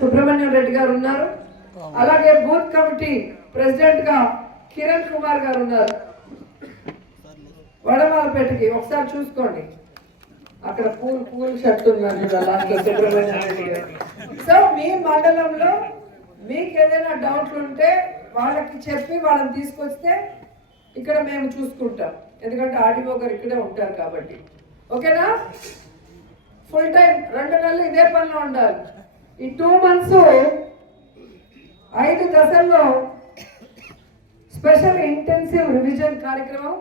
సుబ్రహ్మణ్యం రెడ్డి గారు ఉన్నారు. అలాగే బూత్ కమిటీ ప్రెసిడెంట్ గా కిరణ్ కుమార్ గారు ఉన్నారు. వడమాలపేటకి ఒకసారి చూసుకోండి, అక్కడ పూలు షర్ట్ ఉన్నారు. సుబ్రహ్మణ్యం రెడ్డి గారు. సో మీ మండలంలో మీకు ఏదైనా డౌట్లు ఉంటే వాళ్ళకి చెప్పి వాళ్ళని తీసుకొస్తే ఇక్కడ మేము చూసుకుంటాం, ఎందుకంటే ఆర్డీఓ గారు ఇక్కడే ఉంటారు కాబట్టి. ఓకేనా? ఫుల్ టైం 2 నెలలు ఇదే పనిలో ఉండాలి. ఈ 2 months 5 దశల్లో స్పెషల్ ఇంటెన్సివ్ రివిజన్ కార్యక్రమం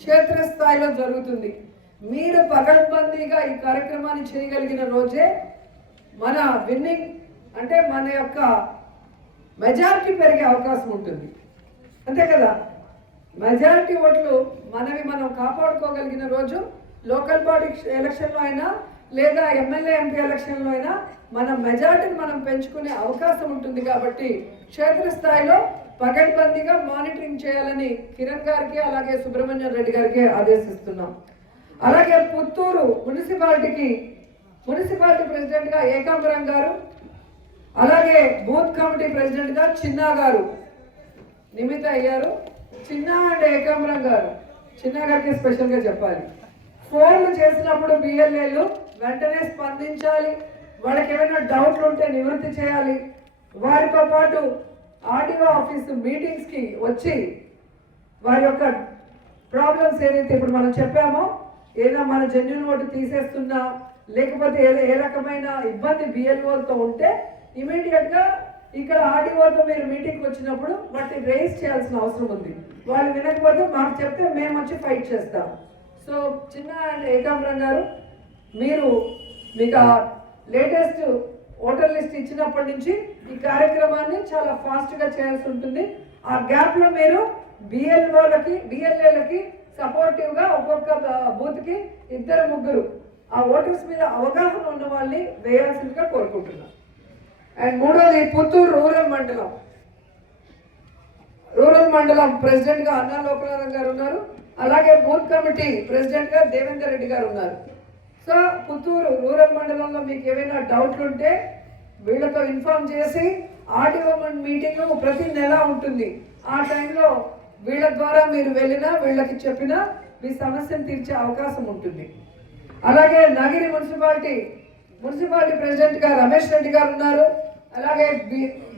క్షేత్రస్థాయిలో జరుగుతుంది. మీరు పకడ్బందీగా ఈ కార్యక్రమాన్ని చేయగలిగిన రోజే మన విన్నింగ్ అంటే మన యొక్క మెజారిటీ పెరిగే అవకాశం ఉంటుంది. అంతే కదా? మెజారిటీ ఓట్లు మనం కాపాడుకోగలిగిన రోజు లోకల్ బాడీ ఎలక్షన్లో అయినా లేదా ఎమ్మెల్యే ఎంపీ ఎలక్షన్లో అయినా మన మెజారిటీని మనం పెంచుకునే అవకాశం ఉంటుంది. కాబట్టి క్షేత్రస్థాయిలో పకడ్బందీగా మానిటరింగ్ చేయాలని కిరణ్ గారికి అలాగే సుబ్రహ్మణ్యం రెడ్డి గారికి ఆదేశిస్తున్నాం. అలాగే పుత్తూరు మున్సిపాలిటీ ప్రెసిడెంట్గా ఏకాంబరం గారు, అలాగే బూత్ కమిటీ ప్రెసిడెంట్గా చిన్నా గారు నిమిత అయ్యారు. చిన్నా అండ్ ఏకాంబరం గారు, చిన్నా గారికి స్పెషల్గా చెప్పాలి, ఫోన్లు చేసినప్పుడు బిఎల్ఏలు వెంటనే స్పందించాలి. వాళ్ళకి ఏమైనా డౌట్లు ఉంటే నివృత్తి చేయాలి. వారితో పాటు ఆర్డీఓ ఆఫీసు మీటింగ్స్కి వచ్చి వారి యొక్క ప్రాబ్లమ్స్ ఏదైతే ఇప్పుడు మనం చెప్పామో, ఏదైనా మన జెన్యున్ ఓటు తీసేస్తున్నా లేకపోతే ఏ రకమైన ఇబ్బంది బిఎల్ఓతో ఉంటే ఇమీడియట్గా ఇక్కడ ఆర్డీఓతో మీరు మీటింగ్కి వచ్చినప్పుడు వాటిని రేస్ చేయాల్సిన అవసరం ఉంది. వాళ్ళు వినకపోతే మాకు చెప్తే మేము వచ్చి ఫైట్ చేస్తాం. సో చిన్న ఏకాంబరం గారు, మీకు లేటెస్ట్ ఓటర్ లిస్ట్ ఇచ్చినప్పటి నుంచి ఈ కార్యక్రమాన్ని చాలా ఫాస్ట్గా చేయాల్సి ఉంటుంది. ఆ గ్యాప్లో మీరు బిఎల్ఏలకి సపోర్టివ్గా ఒక్కొక్క బూత్కి 2-3 ఆ ఓటర్స్ మీద అవగాహన ఉన్న వాళ్ళని వేయాల్సిందిగా కోరుకుంటున్నాం. అండ్ మూడోది పుత్తూరు రూరల్ మండలం ప్రెసిడెంట్గా అన్నా లోకనాథన్ గారు ఉన్నారు. అలాగే బూత్ కమిటీ ప్రెసిడెంట్గా దేవేందర్ రెడ్డి గారు ఉన్నారు. సో పుత్తూరు రూరల్ మండలంలో మీకు ఏమైనా డౌట్లు ఉంటే వీళ్ళతో ఇన్ఫార్మ్ చేసి ఆర్డీఓ మీటింగ్ ప్రతి నెల ఉంటుంది. ఆ టైంలో వీళ్ళ ద్వారా మీరు వెళ్ళినా వీళ్ళకి చెప్పినా మీ సమస్యను తీర్చే అవకాశం ఉంటుంది. అలాగే నగిరి మున్సిపాలిటీ ప్రెసిడెంట్గా రమేష్ రెడ్డి గారు ఉన్నారు. అలాగే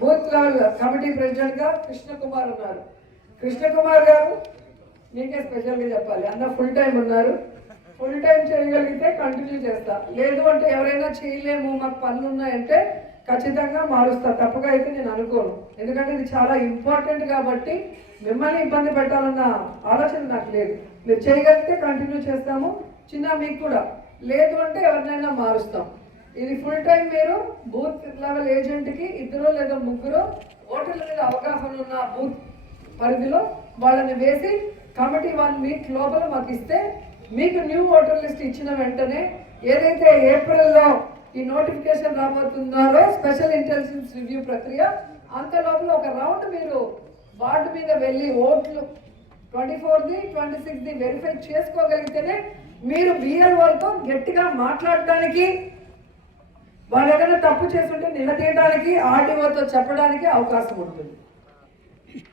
బూత్ లెవెల్ కమిటీ ప్రెసిడెంట్గా కృష్ణకుమార్ ఉన్నారు. కృష్ణకుమార్ గారు మీకే స్పెషల్గా చెప్పాలి, అన్న ఫుల్ టైం ఉన్నారు. ఫుల్ టైం చేయగలిగితే కంటిన్యూ చేస్తా, లేదు అంటే ఎవరైనా చేయలేము మాకు పనులు ఉన్నాయంటే ఖచ్చితంగా మారుస్తా, తప్పగా అయితే నేను అనుకోను. ఎందుకంటే ఇది చాలా ఇంపార్టెంట్ కాబట్టి మిమ్మల్ని ఇబ్బంది పెట్టాలన్న ఆలోచన నాకు లేదు. మీరు చేయగలిగితే కంటిన్యూ చేస్తాము. చిన్న మీకు కూడా లేదు అంటే ఎవరినైనా మారుస్తాం. ఇది ఫుల్ టైం మీరు బూత్ లెవెల్ ఏజెంట్కి 2 లేదా 3 ఓటర్ల మీద అవగాహన ఉన్న బూత్ పరిధిలో వాళ్ళని వేసి కమిటీ 1 వీక్ లోపల మాకు ఇస్తే మీకు న్యూ ఓటర్ లిస్ట్ ఇచ్చిన వెంటనే ఏదైతే ఏప్రిల్లో ఈ నోటిఫికేషన్ రాబోతుందో స్పెషల్ ఇంటెలిజెన్స్ రివ్యూ ప్రక్రియ, అంత లోపల ఒక రౌండ్ మీరు వార్డు మీద వెళ్ళి ఓట్లు 24th 26th వెరిఫై చేసుకోగలిగితేనే మీరు బిఎల్ఓలతో గట్టిగా మాట్లాడటానికి, వాళ్ళు ఏదైనా తప్పు చేస్తుంటే నిలదీయడానికి, ఆర్డీఓతో చెప్పడానికి అవకాశం ఉంటుంది.